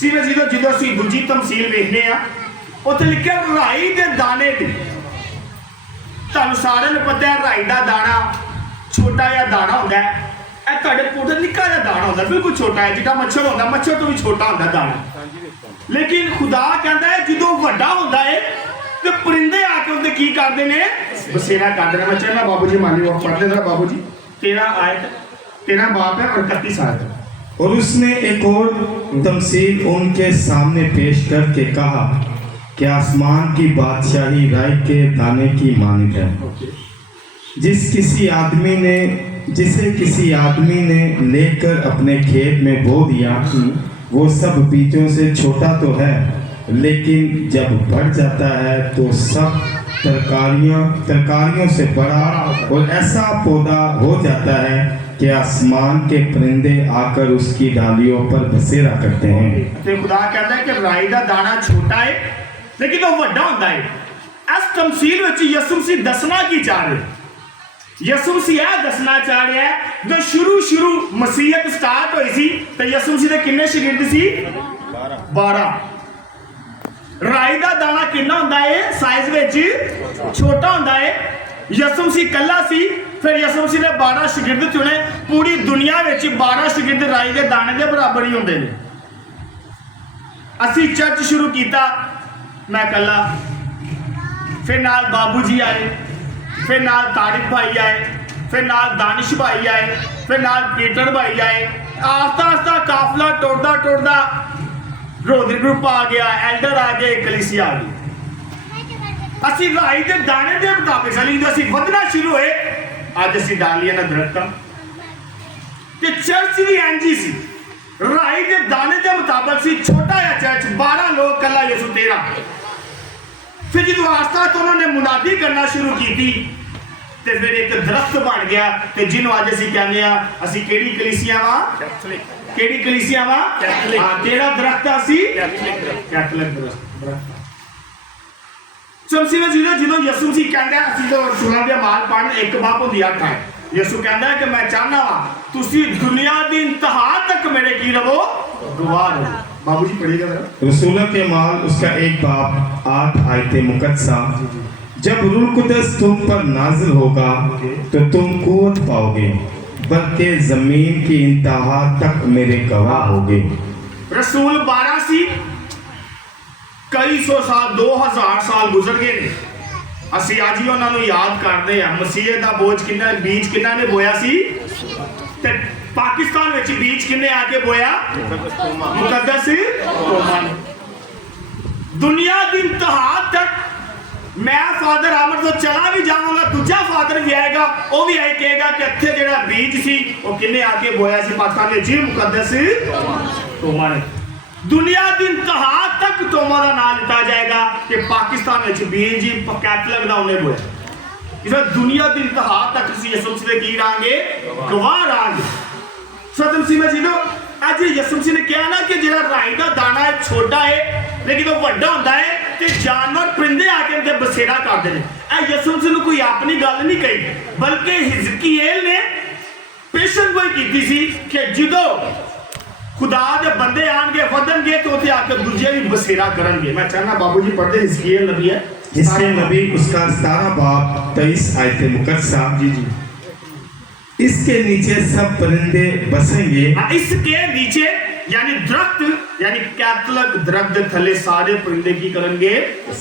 ਸਿਵੇਂ ਜਦੋਂ ਅਸੀਂ ਦੂਜੀ ਤਮਸੀਲ ਵੇਖਦੇ ਆ ਉੱਥੇ ਲਿਖਿਆ ਰਾਈ ਦੇ ਦਾਣੇ ਦੀ। ਤੁਹਾਨੂੰ ਸਾਰਿਆਂ ਨੂੰ ਪਤਾ ਹੈ ਰਾਈ ਦਾ ਦਾਣਾ ਛੋਟਾ ਜਿਹਾ ਦਾਣਾ ਹੁੰਦਾ ਹੈ। ਇਹ ਤੁਹਾਡੇ ਕੋਲ ਨਿੱਕਾ ਜਿਹਾ ਦਾਣਾ ਹੁੰਦਾ, ਬਿਲਕੁਲ ਛੋਟਾ ਹੈ, ਜਿੱਦਾਂ ਮੱਛਰ ਹੁੰਦਾ, ਮੱਛਰ ਤੋਂ ਵੀ ਛੋਟਾ ਹੁੰਦਾ ਦਾਣਾ। ਲੇਕਿਨ ਖੁਦਾ ਕਹਿੰਦਾ ਹੈ ਜਦੋਂ ਵੱਡਾ ਹੁੰਦਾ ਹੈ ਤੇ ਪਰਿੰਦੇ ਆ ਕੇ ਉਹਦੇ ਕੀ ਕਰਦੇ ਨੇ? ਬਸੇਰਾ ਕਰਦੇ ਨੇ। ਮੈਂ ਚਾਹਨਾ ਬਾਬੂ ਜੀ मान लो पढ़ लेना बाबू जी। 13 आयत, 13 बाप है और 31 आयत है। और उसने एक और तमसील उनके सामने पेश करके कहा कि आसमान की बादशाही राई के दाने की मानित है, जिसे किसी आदमी ने लेकर अपने खेत में बो दिया। वो सब बीजों से छोटा तो है, लेकिन जब बढ़ जाता है तो सब तरकारियों से बड़ा और ऐसा पौधा हो जाता है कि आसमान के परिंदे आकर उसकी डालियों पर बसेरा करते हैं। ਤੇ ਖੁਦਾ ਕਹਿੰਦਾ ਹੈ ਕਿ ਰਾਈ ਦਾ ਦਾਣਾ ਛੋਟਾ ਹੈ ਲੇਕਿਨ ਉਹ ਵੱਡਾ ਹੁੰਦਾ ਹੈ। ਇਸ ਤਮਸੀਲ ਵਿੱਚ ਯਿਸੂ ਮਸੀਹ ਦੱਸਣਾ ਕੀ ਚਾਹ ਰਿਹਾ? ਯਿਸੂ ਮਸੀਹ ਇਹ ਦੱਸਣਾ ਚਾਹ ਰਿਹਾ ਹੈ ਜਦੋਂ ਸ਼ੁਰੂ ਮਸੀਹਤ ਸਟਾਰਟ ਹੋਈ ਸੀ ਤੇ ਯਿਸੂ ਮਸੀਹ ਦੇ ਕਿੰਨੇ ਸ਼ਾਗਿਰਦ ਸੀ? 12। ਰਾਈ ਦਾ ਦਾਣਾ ਕਿੰਨਾ ਹੁੰਦਾ ਹੈ? ਸਾਈਜ਼ ਵਿੱਚ ਛੋਟਾ ਹੁੰਦਾ ਹੈ। ਯਿਸੂ ਮਸੀਹ ਇਕੱਲਾ ਸੀ, ਫਿਰ ਯਿਸੂ ਮਸੀਹ ਨੇ 12 ਸ਼ਾਗਿਰਦ ਚੁਣੇ। ਪੂਰੀ ਦੁਨੀਆ ਵਿੱਚ 12 ਸ਼ਾਗਿਰਦ ਰਾਈ ਦੇ ਦਾਣੇ ਦੇ ਬਰਾਬਰ ਹੀ ਹੁੰਦੇ ਨੇ। ਅਸੀਂ ਚਰਚ ਸ਼ੁਰੂ ਕੀਤਾ, ਮੈਂ ਇਕੱਲਾ, ਫਿਰ ਨਾਲ ਬਾਬੂ ਜੀ ਆਏ, ਫਿਰ ਨਾਲ ਤਾਰਿਕ ਭਾਈ ਆਏ, ਫਿਰ ਨਾਲ ਦਾनिश भाई आए, फिर नाल पीटर भाई आए। आस्ता आस्ता काफिला टुरदा रोदरी ग्रुप आ गया, एल्डर आ गए, कलीसिया आ गई। असी राई के दाने के मुताबिक चली जो असी वधना शुरू होए। अज असी डालियां ना दरख्त ते चर्च भी इंज ही सी, राई के दाने के मुताबिक सी। छोटा या चर्च 12 लोग, कला यसू 13। फिर जो आस्ता तो उन्होंने मुनादी करना शुरू की ਤੇ ਫਿਰ ਇੱਕ ਦਰਖਤ ਬਣ ਗਿਆ ਤੇ ਜਿਹਨੂੰ ਅੱਜ ਅਸੀਂ ਕਹਿੰਦੇ ਆ ਅਸੀਂ ਕਿਹੜੀ ਕਲੀਸਿਆ ਵਾ? ਕੈਥੋਲਿਕ। ਕਿਹੜੀ ਕਲੀਸਿਆ ਵਾ? ਕੈਥੋਲਿਕ। ਹਾਂ, ਕਿਹੜਾ ਦਰਖਤ ਆ ਸੀ? ਕੈਥੋਲਿਕ ਦਰਖਤ। ਸਮਝੀ ਵਿੱਚ ਜਦੋਂ ਯਿਸੂ ਮਸੀਹ ਕਹਿੰਦਾ ਅਸੀਂ ਜੋ ਰਸੂਲਾਂ ਦੇ ਮਾਲ ਪੜ੍ਹਨ 1 ਬਾਪ ਹੁੰਦੀ 8 ਹੈ। ਯਿਸੂ ਕਹਿੰਦਾ ਕਿ ਮੈਂ ਚਾਹਨਾ ਵਾ ਤੁਸੀਂ ਦੁਨੀਆ ਦੀ ਇੰਤਹਾ ਤੱਕ ਮੇਰੇ ਕੀ ਰਹੋ? ਗਵਾਹ ਰਹੋ। बाबू जी पढ़िएगा जरा। रसूलों के माल उसका 1 बाप 8 आयते मुकद्दसा। जब रूह कुदस तुम पर नाजिल होगा तो तुम कुव्वत पाओगे, बल्कि जमीन की इंतहा तक मेरे गवाह होगे। रसूल 12 सी, कई सौ साल 2000 साल गुजर गए ने। ਅਸੀਂ ਅੱਜ ਹੀ ਉਹਨਾਂ ਨੂੰ ਯਾਦ ਕਰਦੇ ਆ। ਮਸੀਹ ਦਾ ਬੀਜ ਕਿੰਨਾ ਨੇ ਬੋਇਆ ਸੀ? ਤੇ ਪਾਕਿਸਤਾਨ ਵਿੱਚ ਬੀਜ ਕਿੰਨੇ ਆ ਕੇ ਬੋਇਆ? ਮੁਕੱਦਸ ਤੋਮਾ ਨੇ। ਦੁਨੀਆ ਦੀ ਇੰਤਹਾ ਤੱਕ मैं फादर आमद तो चला भी जाऊंगा, दूजा फादर भी आएगा, वो भी आई कहेगा कि इत्थे जेड़ा बीज सी वो किन्ने आके बोया सी पाकिस्तान में? जी मुकद्दस तोमा ने। दुनिया की इंतहा तक तोमा का नाम लिया जाएगा कि पाकिस्तान में बीज ही कैथोलिक का उन्हें बोया। इस दुनिया की इंतहा तक यसू मसीह की रहांगे, गवाह रहांगे। सतम सी में जी ਅੱਜ ਯਿਸੂ ਮਸੀਹ ਨੇ ਕਿਹਾ ਨਾ ਕਿ ਜਿਹੜਾ ਰਾਈ ਦਾ ਦਾਣਾ ਹੈ ਛੋਟਾ ਹੈ ਲੇਕਿਨ ਉਹ ਵੱਡਾ ਹੁੰਦਾ ਹੈ ਤੇ ਜਾਨਵਰ ਪਰਿੰਦੇ ਆ ਕੇ ਤੇ ਬਸੇਰਾ ਕਰਦੇ ਨੇ। ਇਹ ਯਿਸੂ ਮਸੀਹ ਨੂੰ ਕੋਈ ਆਪਣੀ ਗੱਲ ਨਹੀਂ ਕਹੀ, ਬਲਕਿ ਹਿਜ਼ਕੀਏਲ ਨੇ ਪੇਸ਼ਨ ਗੋਈ ਕੀਤੀ ਸੀ ਕਿ ਜਦੋਂ ਖੁਦਾ ਦੇ ਬੰਦੇ ਆਣਗੇ ਵਧਣਗੇ तो ਉੱਥੇ ਆ ਕੇ ਦੂਜੇ ਵੀ ਬਸੇਰਾ ਕਰਨਗੇ। मैं चाहना बाबू जी पढ़ते हिजकियेल नबी है, हिजकियेल नबी उसका 17 बाप 23 आयते मुकद्दसा। जी इसके नीचे सब परिंदे बसेंगे। इसके नीचे यानी दरख्त, यानी कैथोलिक दरख्त थले सारे परिंदे की करेंगे?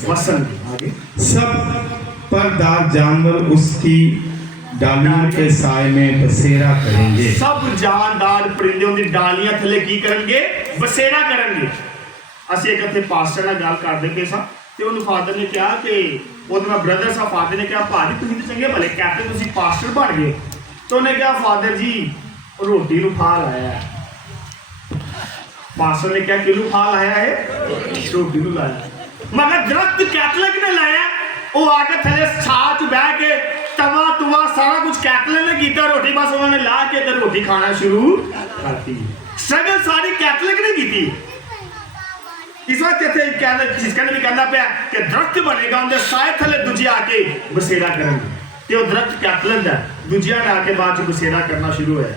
बसेंगे। सब परदार जानवर उसकी डालियों के साए में बसेरा करेंगे। सब जानदार परिंदे उनकी डालियां थले की करेंगे? बसेरा करेंगे। ਅਸੀਂ ਇੱਕ ਇੱਥੇ ਪਾਸਟਰ ਨਾਲ ਗੱਲ ਕਰਦੇ ਪਏ ਸਾਂ ਤੇ ਉਹਨੂੰ ਫਾਦਰ ਨੇ ਕਿਹਾ ਕਿ ਉਹਦੇ ਨਾਲ ਬ੍ਰਦਰ ਸਾਹਿਬ ਫਾਦਰ ਨੇ ਕਿਹਾ ਭਾਜੀ ਤੁਸੀਂ ਤਾਂ ਚੰਗੇ ਭਲੇ ਕੈਪਟਨ, ਤੁਸੀਂ ਪਾਸਟਰ ਬਣ ਗਏ। तो उन्हें कहा फादर जी रोटी नु फा लाया है। पास्टर ने क्या किलू फा लाया है? रोटी नु लाया। मगर दरख्त कैथोलिक ने लाया, वो आके थले छाछ बह के तवा तुवा सारा कुछ कैथोलिक ने किया, रोटी बस उन्होंने ला के तो रोटी खाना शुरू करती। स्ट्रगल सारी कैथोलिक ने की। इस वक्त इतने जिसका भी कहना पाया कि दरख्त बनेगा उनके साए थले दूजे आके बसेरा करेंगे। ਤੇ ਉਹ ਦਰਖਤ ਕੈਥੋਲਿਕ ਦਾ ਦੂਜਿਆਂ ਨੇ ਆ ਕੇ ਬਾਅਦ ਚ ਬਸੇਰਾ ਕਰਨਾ ਸ਼ੁਰੂ ਹੋਇਆ।